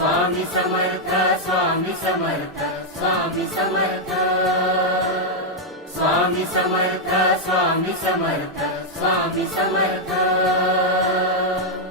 ವममर मi मर मर ममर म मर म मर